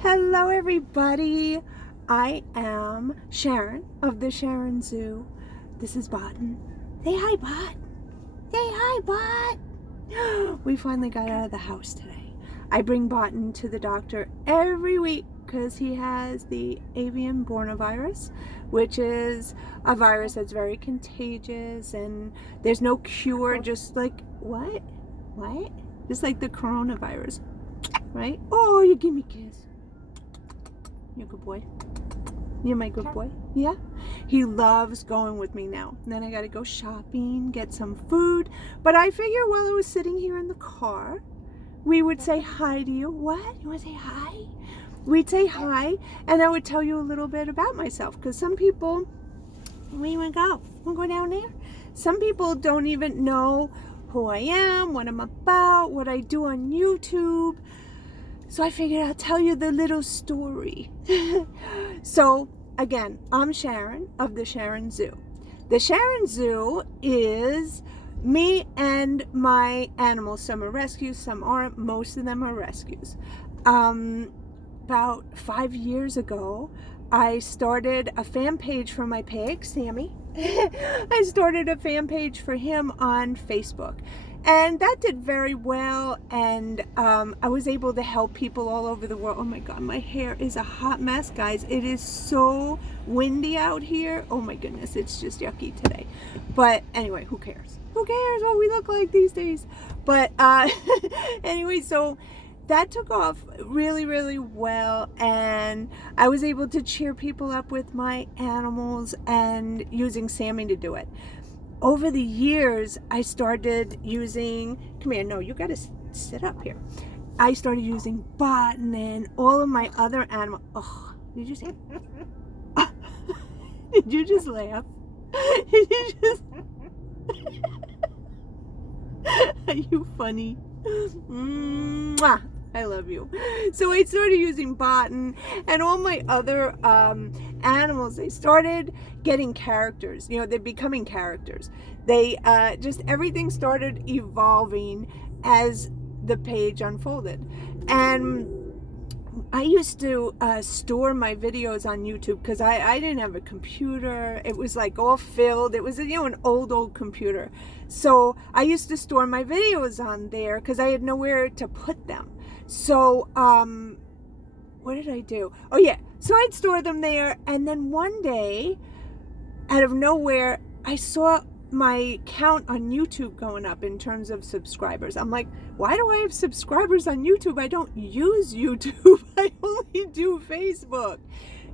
Hello everybody, I am Sharon of the Sharon Zoo. This is Botten. Say hi, Bot. Say hi, Bot. We finally got out of the house today. I bring Botten to the doctor every week because he has the avian coronavirus, which is a virus that's very contagious and there's no cure, just like, what? Just like the coronavirus, right? Oh, you give me a kiss. You're a good boy. You're my good boy. Yeah? He loves going with me now. And then I got to go shopping, get some food. But I figure while I was sitting here in the car, we would say hi to you. What? You want to say hi? We'd say hi, and I would tell you a little bit about myself. Because some people, where you want to go? Want to go down there? Some people don't even know who I am, what I'm about, what I do on YouTube. So I figured I'll tell you the little story. So again, I'm Sharon of the Sharon Zoo. The Sharon Zoo is me and my animals. Some are rescues, some aren't. Most of them are rescues. About 5 years ago, I started a fan page for my pig, Sammy. I started a fan page for him on Facebook. And that did very well, and I was able to help people all over the world. Oh my God, my hair is a hot mess, guys. It is so windy out here. Oh my goodness, it's just yucky today. But anyway, who cares? Who cares what we look like these days? But anyway, so that took off really, really well, and I was able to cheer people up with my animals and using Sammy to do it. Over the years, I started using, come here, no, you got to sit up here. I started using Botten and all of my other animals. Oh, did you say? Did you just laugh? Did you just? Are you funny? Mwah. I love you. So I started using Botten and all my other animals. They started getting characters. You know, they're becoming characters. They just, everything started evolving as the page unfolded. And I used to store my videos on YouTube because I didn't have a computer. It was like all filled. It was, you know, an old computer. So I used to store my videos on there because I had nowhere to put them. So, what did I do? Oh yeah, so I'd store them there, and then one day, out of nowhere, I saw my count on YouTube going up in terms of subscribers. I'm like, why do I have subscribers on YouTube? I don't use YouTube. I only do Facebook.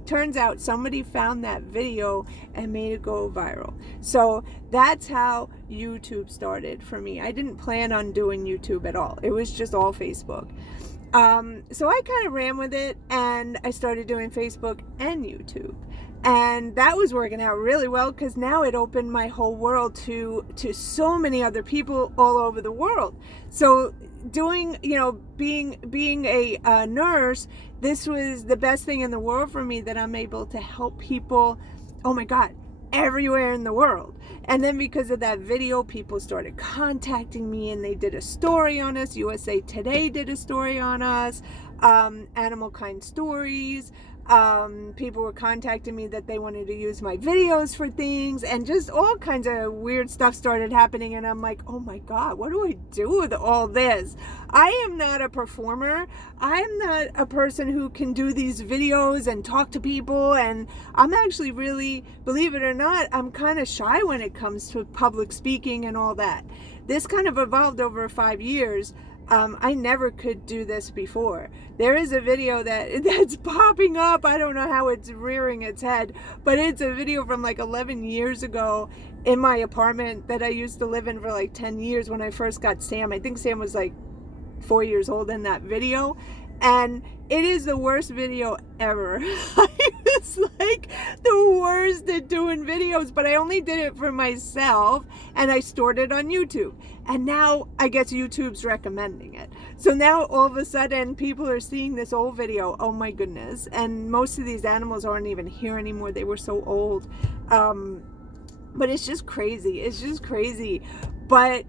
Turns out somebody found that video and made it go viral. So that's how YouTube started for me. I didn't plan on doing YouTube at all. It was just all Facebook. So I kind of ran with it, and I started doing Facebook and YouTube. And that was working out really well because now it opened my whole world to so many other people all over the world. So doing, you know, being a nurse, this was the best thing in the world for me, that I'm able to help people, oh my God, everywhere in the world. And then because of that video, people started contacting me, and they did a story on us. USA Today did a story on us, Animal Kind Stories. People were contacting me that they wanted to use my videos for things, and just all kinds of weird stuff started happening. And I'm like, oh my God, what do I do with all this? I am not a performer. I'm not a person who can do these videos and talk to people. And I'm actually really, believe it or not, I'm kind of shy when it comes to public speaking and all that. This kind of evolved over 5 years. I never could do this before. There is a video that's popping up. I don't know how it's rearing its head, but it's a video from like 11 years ago in my apartment that I used to live in for like 10 years when I first got Sam. I think Sam was like 4 years old in that video. And it is the worst video ever. It's like the worst at doing videos, but I only did it for myself, and I stored it on YouTube. And now I guess YouTube's recommending it. So now all of a sudden people are seeing this old video. Oh my goodness. And most of these animals aren't even here anymore. They were so old. But it's just crazy. It's just crazy. But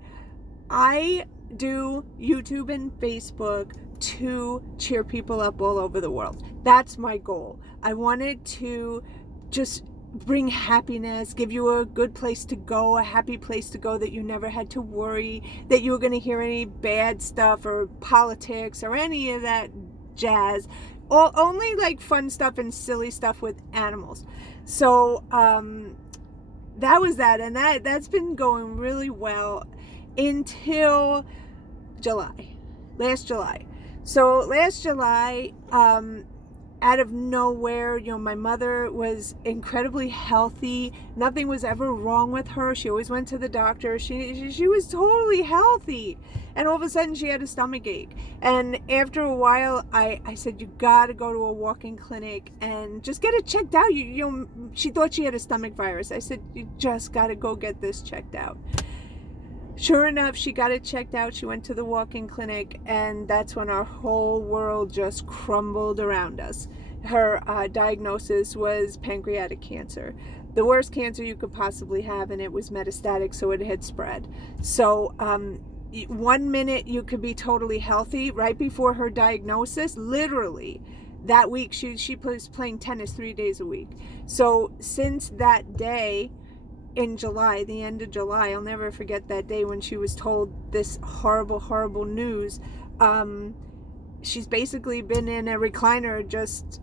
I do YouTube and Facebook to cheer people up all over the world. That's my goal. I wanted to just bring happiness, give you a good place to go, a happy place to go, that you never had to worry that you were going to hear any bad stuff or politics or any of that jazz. Only like fun stuff and silly stuff with animals. So that was that, and that's been going really well until last July. So last July, out of nowhere, my mother was incredibly healthy. Nothing was ever wrong with her. She always went to the doctor. She was totally healthy. And all of a sudden she had a stomach ache. And after a while, I said, you got to go to a walk-in clinic and just get it checked out. She thought she had a stomach virus. I said, you just got to go get this checked out. Sure enough, she got it checked out. She went to the walk-in clinic, and that's when our whole world just crumbled around us. Her diagnosis was pancreatic cancer, the worst cancer you could possibly have, and it was metastatic, so it had spread. So 1 minute you could be totally healthy. Right before her diagnosis, literally that week, she was playing tennis 3 days a week. So since that day, in July, the end of July, I'll never forget that day when she was told this horrible, horrible news. She's basically been in a recliner, just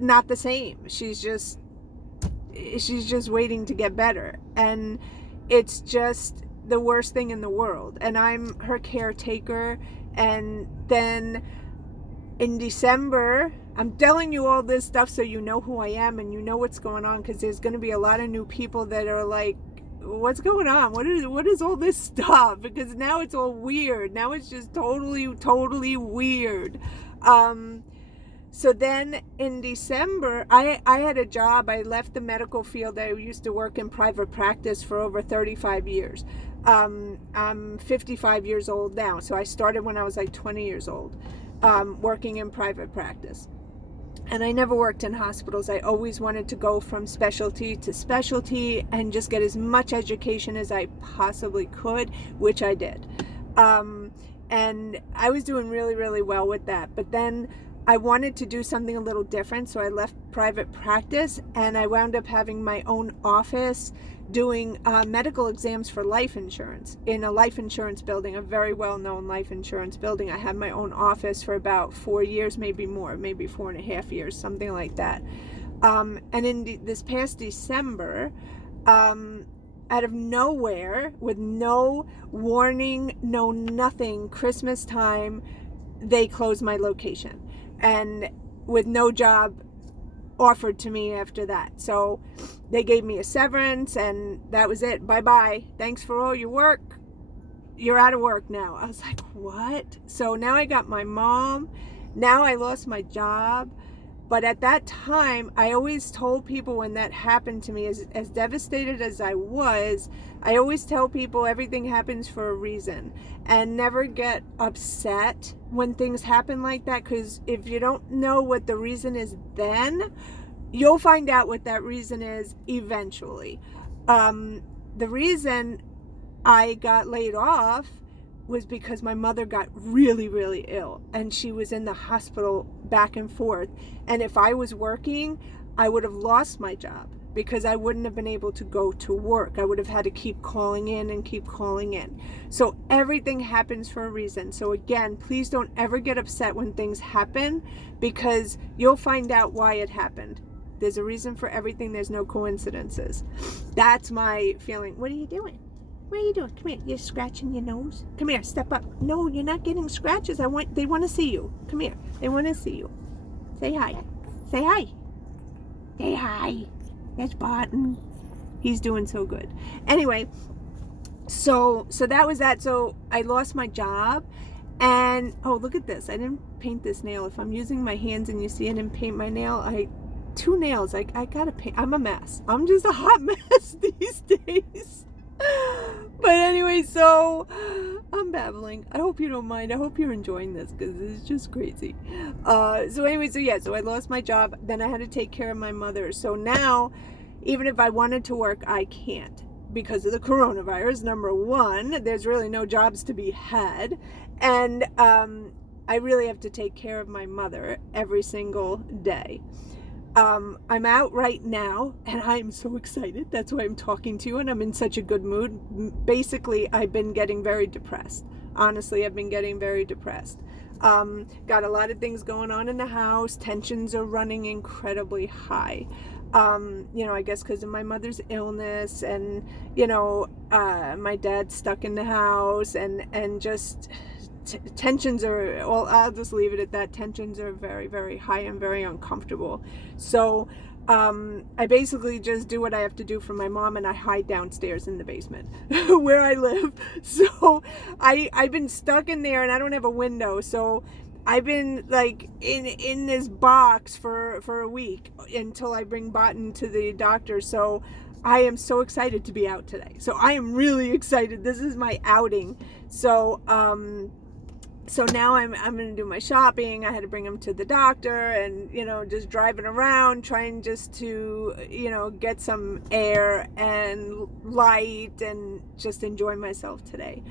not the same. She's just waiting to get better. And it's just the worst thing in the world. And I'm her caretaker. And then in December, I'm telling you all this stuff so you know who I am and you know what's going on, because there's going to be a lot of new people that are like, what's going on? What is all this stuff? Because now it's all weird. Now it's just totally weird. So then in December, I had a job. I left the medical field. I used to work in private practice for over 35 years. I'm 55 years old now. So I started when I was like 20 years old, working in private practice. And I never worked in hospitals. I always wanted to go from specialty to specialty and just get as much education as I possibly could, which I did. And I was doing really, really well with that. But then I wanted to do something a little different, so I left private practice and I wound up having my own office doing medical exams for life insurance in a life insurance building, a very well-known life insurance building. I had my own office for about 4 years, maybe more, maybe 4.5 years, something like that. And in this past December, out of nowhere, with no warning, no nothing, Christmas time, they closed my location. And with no job offered to me after that. So they gave me a severance and that was it. Bye-bye. Thanks for all your work. You're out of work now. I was like, what? So now I got my mom. Now I lost my job. But at that time, I always told people when that happened to me, as devastated as I was, I always tell people everything happens for a reason. And never get upset when things happen like that, because if you don't know what the reason is then, you'll find out what that reason is eventually. The reason I got laid off was because my mother got really, really ill and she was in the hospital back and forth. And if I was working, I would have lost my job because I wouldn't have been able to go to work. I would have had to keep calling in and keep calling in. So everything happens for a reason. So again, please don't ever get upset when things happen, because you'll find out why it happened. There's a reason for everything. There's no coincidences. That's my feeling. What are you doing? What are you doing? Come here. You're scratching your nose. Come here. Step up. No, you're not getting scratches. They want to see you. Come here. They want to see you. Say hi. Say hi. Say hi. That's Barton. He's doing so good. Anyway, so that was that. So I lost my job. And, oh, look at this. I didn't paint this nail. If I'm using my hands and you see I didn't paint my nail, two nails. I gotta paint. I'm a mess. I'm just a hot mess these days. But anyway, so I'm babbling. I hope you don't mind. I hope you're enjoying this because it's just crazy. So I lost my job. Then I had to take care of my mother. So now, even if I wanted to work, I can't. because of the coronavirus. Number one, there's really no jobs to be had. And I really have to take care of my mother every single day. I'm out right now and I'm so excited. That's why I'm talking to you and I'm in such a good mood. Basically, I've been getting very depressed. Honestly, I've been getting very depressed. Got a lot of things going on in the house. Tensions are running incredibly high. I guess because of my mother's illness and, my dad's stuck in the house and just tensions are, well, I'll just leave it at that. Tensions are very, very high and very uncomfortable. So I basically just do what I have to do for my mom and I hide downstairs in the basement where I live. So I've been stuck in there and I don't have a window. So I've been like in this box for a week until I bring Botan to the doctor. So I am so excited to be out today. So I am really excited. This is my outing. So now I'm going to do my shopping. I had to bring him to the doctor and, just driving around, trying just to, get some air and light and just enjoy myself today.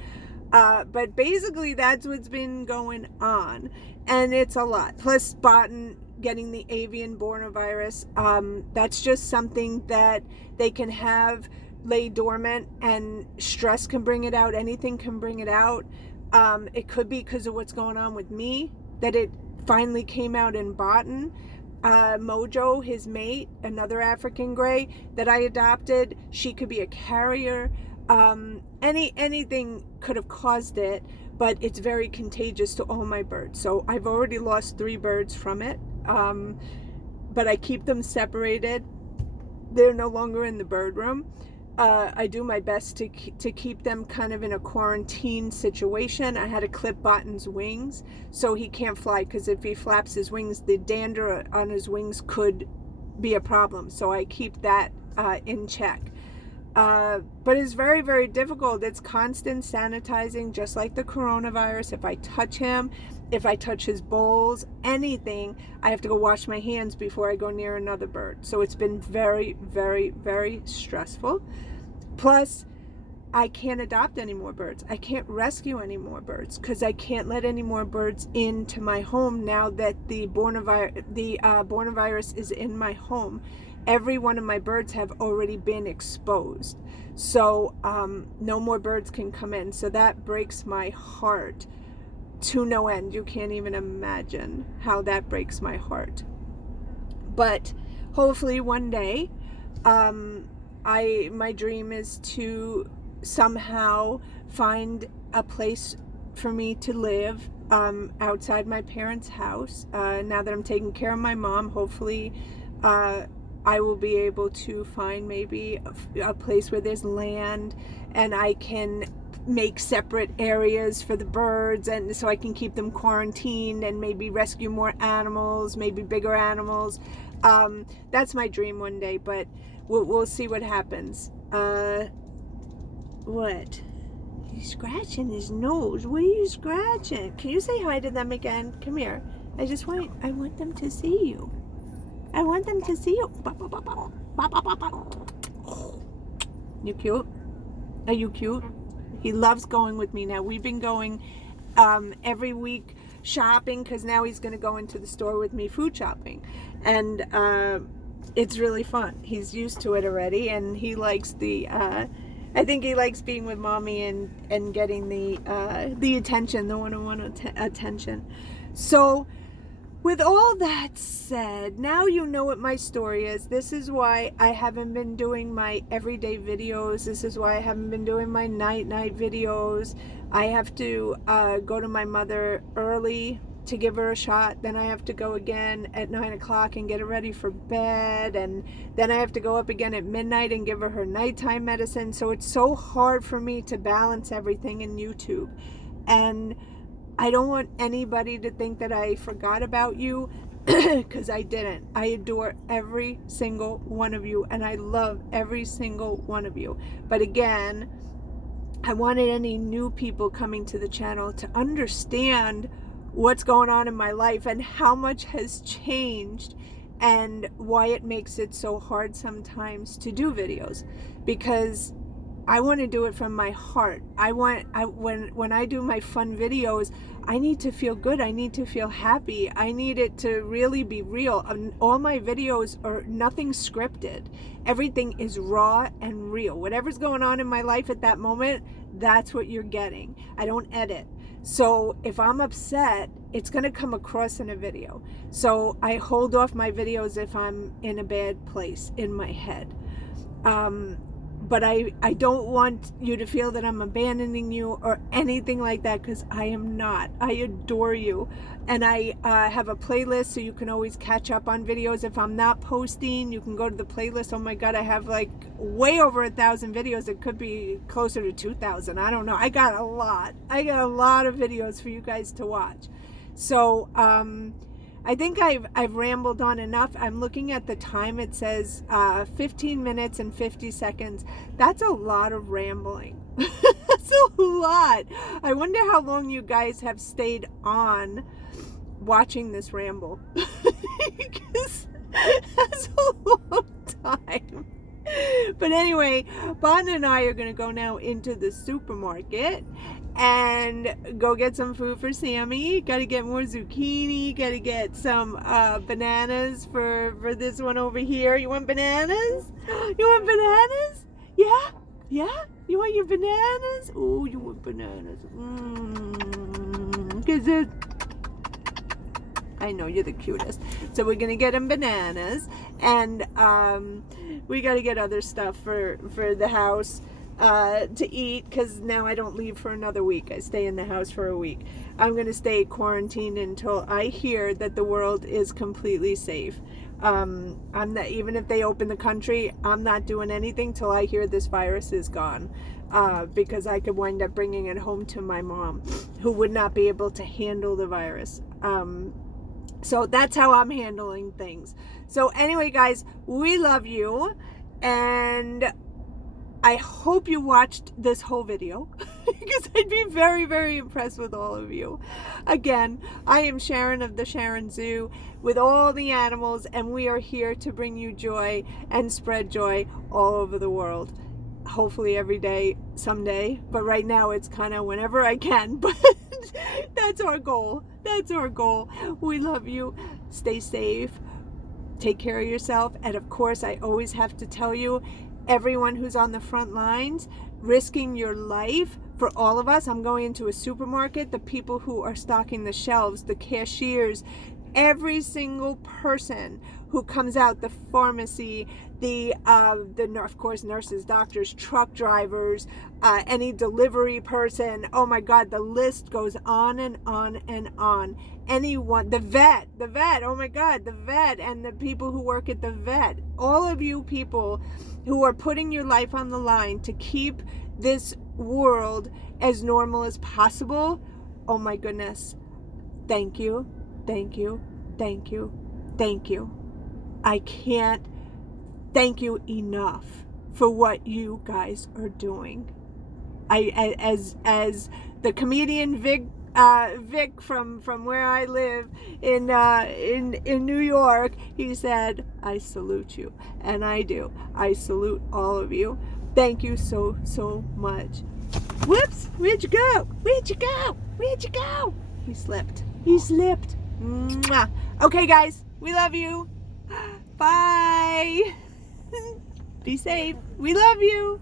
But basically that's what's been going on. And it's a lot. Plus Botan getting the avian coronavirus. That's just something that they can have lay dormant and stress can bring it out. Anything can bring it out. It could be because of what's going on with me, that it finally came out in Botan. Mojo, his mate, another African gray that I adopted, she could be a carrier. Anything could have caused it, but it's very contagious to all my birds. So I've already lost 3 birds from it, but I keep them separated. They're no longer in the bird room. I do my best to keep them kind of in a quarantine situation. I had to clip Botan's wings so he can't fly, because if he flaps his wings, the dander on his wings could be a problem. So I keep that in check. But it's very, very difficult. It's constant sanitizing, just like the coronavirus. If I touch him, if I touch his bowls, anything, I have to go wash my hands before I go near another bird. So it's been very, very, very stressful. Plus, I can't adopt any more birds. I can't rescue any more birds because I can't let any more birds into my home now that the coronavirus is in my home. Every one of my birds have already been exposed. So no more birds can come in. So that breaks my heart to no end. You can't even imagine how that breaks my heart. But hopefully one day, my dream is to somehow find a place for me to live outside my parents' house. Now that I'm taking care of my mom, hopefully I will be able to find maybe a place where there's land and I can make separate areas for the birds, and so I can keep them quarantined and maybe rescue more animals, maybe bigger animals. That's my dream one day, but we'll see what happens. What? He's scratching his nose. What are you scratching? Can you say hi to them again? Come here. I want them to see you. I want them to see you. You cute? Are you cute? He loves going with me now. We've been going every week shopping because now he's going to go into the store with me food shopping. And it's really fun. He's used to it already, and he likes I think he likes being with mommy and getting the attention, the one-on-one attention. So with all that said, now you know what my story is. This is why I haven't been doing my everyday videos. This is why I haven't been doing my night videos. I have to go to my mother early to give her a shot. Then I have to go again at 9 o'clock and get her ready for bed. And then I have to go up again at midnight and give her nighttime medicine. So it's so hard for me to balance everything in YouTube. And I don't want anybody to think that I forgot about you, because I didn't. I adore every single one of you, and I love every single one of you. But again, I wanted any new people coming to the channel to understand what's going on in my life and how much has changed and why it makes it so hard sometimes to do videos. Because I want to do it from my heart. When I do my fun videos, I need to feel good. I need to feel happy. I need it to really be real. All my videos are nothing scripted. Everything is raw and real. Whatever's going on in my life at that moment, that's what you're getting. I don't edit. So if I'm upset, it's going to come across in a video. So I hold off my videos if I'm in a bad place in my head. But I don't want you to feel that I'm abandoning you or anything like that, because I am not. I adore you. And I have a playlist, so you can always catch up on videos. If I'm not posting, you can go to the playlist. Oh my God, I have like way over 1,000 videos. It could be closer to 2,000. I don't know. I got a lot. I got a lot of videos for you guys to watch. So, I think I've rambled on enough. I'm looking at the time. It says 15 minutes and 50 seconds. That's a lot of rambling. That's a lot. I wonder how long you guys have stayed on watching this ramble. Because that's a long time. But anyway, Bon and I are going to go now into the supermarket and go get some food for Sammy. Got to get more zucchini. Got to get some bananas for this one over here. You want bananas? You want bananas? Yeah? Yeah? You want your bananas? Oh, you want bananas. Because I know you're the cutest. So we're going to get them bananas. And we got to get other stuff for the house to eat, because now I don't leave for another week. I stay in the house for a week. I'm going to stay quarantined until I hear that the world is completely safe. I'm not, even if they open the country, I'm not doing anything till I hear this virus is gone. Because I could wind up bringing it home to my mom, who would not be able to handle the virus. So that's how I'm handling things. So anyway, guys, we love you. And I hope you watched this whole video, because I'd be very, very impressed with all of you. Again, I am Sharon of the Sharon Zoo with all the animals, and we are here to bring you joy and spread joy all over the world. Hopefully every day, someday, but right now it's kind of whenever I can, but that's our goal. That's our goal. We love you. Stay safe. Take care of yourself. And of course, I always have to tell you, everyone who's on the front lines, risking your life for all of us. I'm going into a supermarket, the people who are stocking the shelves, the cashiers, every single person who comes out, the pharmacy, the of course nurses, doctors, truck drivers, any delivery person. Oh my God, the list goes on and on and on. Anyone, the vet, oh my God, the vet, and the people who work at the vet, all of you people who are putting your life on the line to keep this world as normal as possible. Oh my goodness. Thank you. Thank you. Thank you. Thank you. I can't thank you enough for what you guys are doing. As the comedian Vic from where I live in New York, he said, I salute you. And I do. I salute all of you. Thank you so much. Whoops, where'd you go? Where'd you go? Where'd you go? He slipped. Mwah. Okay, guys, we love you. Bye. Be safe. We love you.